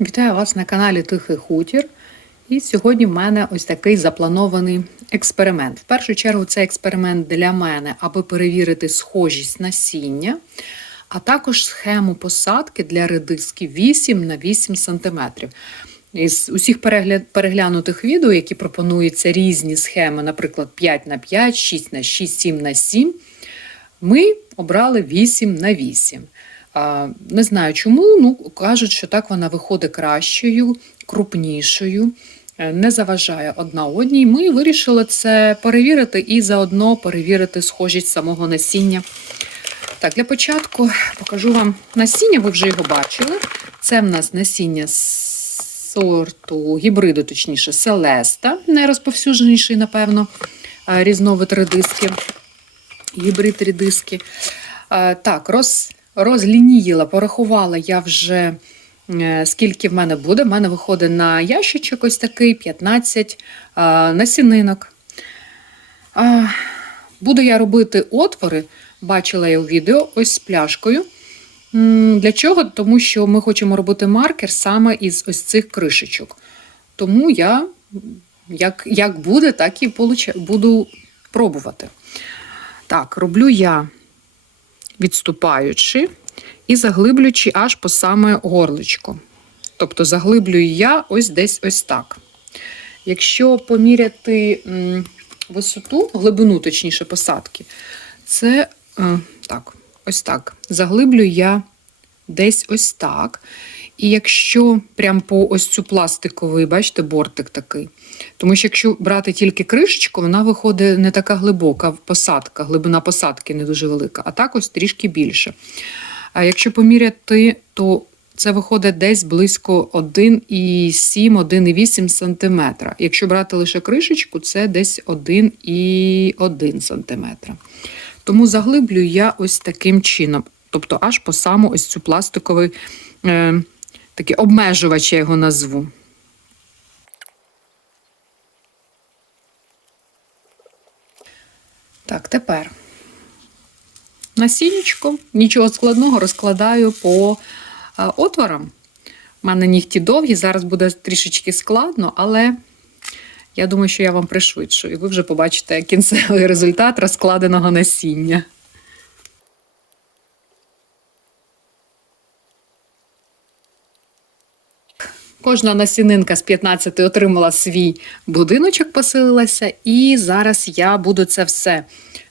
Вітаю вас на каналі Тихий Хутір. І сьогодні в мене ось такий запланований експеримент. В першу чергу, це експеримент для мене, аби перевірити схожість насіння, а також схему посадки для редиски 8 на 8 см. Із усіх переглянутих відео, які пропонуються різні схеми, наприклад, 5 на 5, 6 на 6, 7 на 7, ми обрали 8 на 8. Не знаю чому, ну кажуть, що так вона виходить кращою, крупнішою, е, не заважає одна одній. Ми вирішили це перевірити і заодно перевірити схожість самого насіння. Так, для початку покажу вам насіння, ви вже його бачили. Це в нас насіння сорту, гібриду, точніше, Селеста, найрозповсюдженіший, напевно, е, різновид редиски, гібрид редиски. Е, Так, роз, розлініїла, порахувала я вже, е, скільки в мене буде. В мене виходить на ящичок ось такий 15 е, насінинок. Буду я робити отвори, бачила я у відео, ось з пляшкою. Для чого? Тому що ми хочемо робити маркер саме із ось цих кришечок. Тому я, як, як буде, так і буду пробувати. Так, роблю я відступаючи і заглиблюючи аж по саме горличко. Тобто заглиблюю я ось десь ось так. Якщо поміряти висоту, глибину, точніше, посадки, це е, так, ось так. Заглиблюю я десь ось так. І якщо прям по ось цю пластиковий, бачите, бортик такий. Тому що якщо брати тільки кришечку, вона виходить не така глибока посадка, глибина посадки не дуже велика, а так ось трішки більше. А якщо поміряти, то це виходить десь близько 1,7-1,8 см. Якщо брати лише кришечку, це десь 1,1 см. Тому заглиблюю я ось таким чином, тобто аж по саму ось цю пластиковий е, такий обмежувач, я його назву. Так, тепер насіннячко, нічого складного, розкладаю по а, отворам. У мене нігті довгі, зараз буде трішечки складно, але я думаю, що я вам пришвидшу, і ви вже побачите кінцевий результат розкладеного насіння. Кожна насінинка з 15 отримала свій будиночок, поселилася, і зараз я буду це все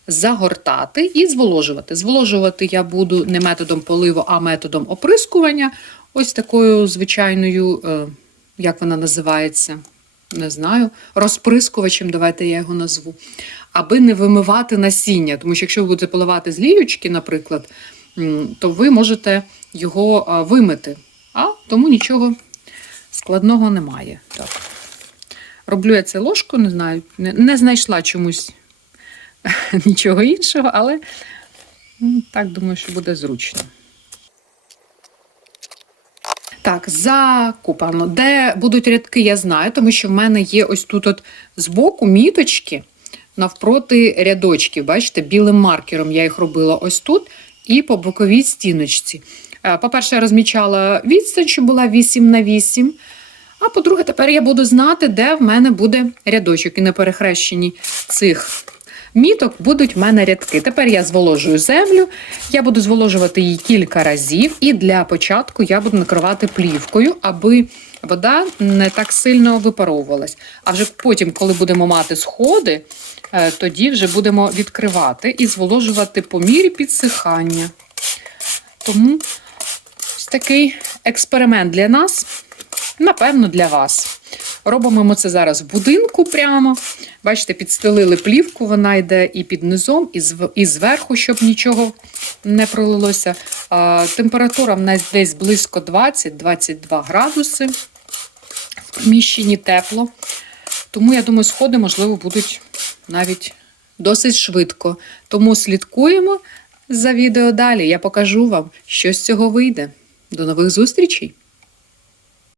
загортати і зволожувати. Зволожувати я буду не методом поливу, а методом оприскування. Ось такою звичайною, е, як вона називається, не знаю, розприскувачем, давайте я його назву, аби не вимивати насіння. Тому що якщо ви будете поливати з ліючки, наприклад, то ви можете його вимити. А тому нічого складного немає. Так. Роблю я це ложкою, не знаю, не, не знайшла чомусь нічого іншого, але так думаю, що буде зручно. Так, закупано. Де будуть рядки, я знаю, тому що в мене є ось тут от збоку міточки навпроти рядочків. Бачите, білим маркером я їх робила ось тут і по боковій стіночці. Е, По-перше, я розмічала відстань, що була 8 на 8. А по-друге, тепер я буду знати, де в мене буде рядочок. І на перехрещенні цих міток будуть в мене рядки. Тепер я зволожую землю, я буду зволожувати її кілька разів, і для початку я буду накривати плівкою, аби вода не так сильно випаровувалась. А вже потім, коли будемо мати сходи, е, тоді вже будемо відкривати і зволожувати по мірі підсихання. Тому такий експеримент для нас, напевно, для вас. Робимо ми це зараз в будинку прямо. Бачите, підстелили плівку, вона йде і під низом, і зв- і зверху, щоб нічого не пролилося. Температура в нас десь близько 20-22 градуси. В приміщенні тепло. Тому, я думаю, сходи, можливо, будуть навіть досить швидко. Тому слідкуємо за відео далі. Я покажу вам, що з цього вийде. До нових зустрічей!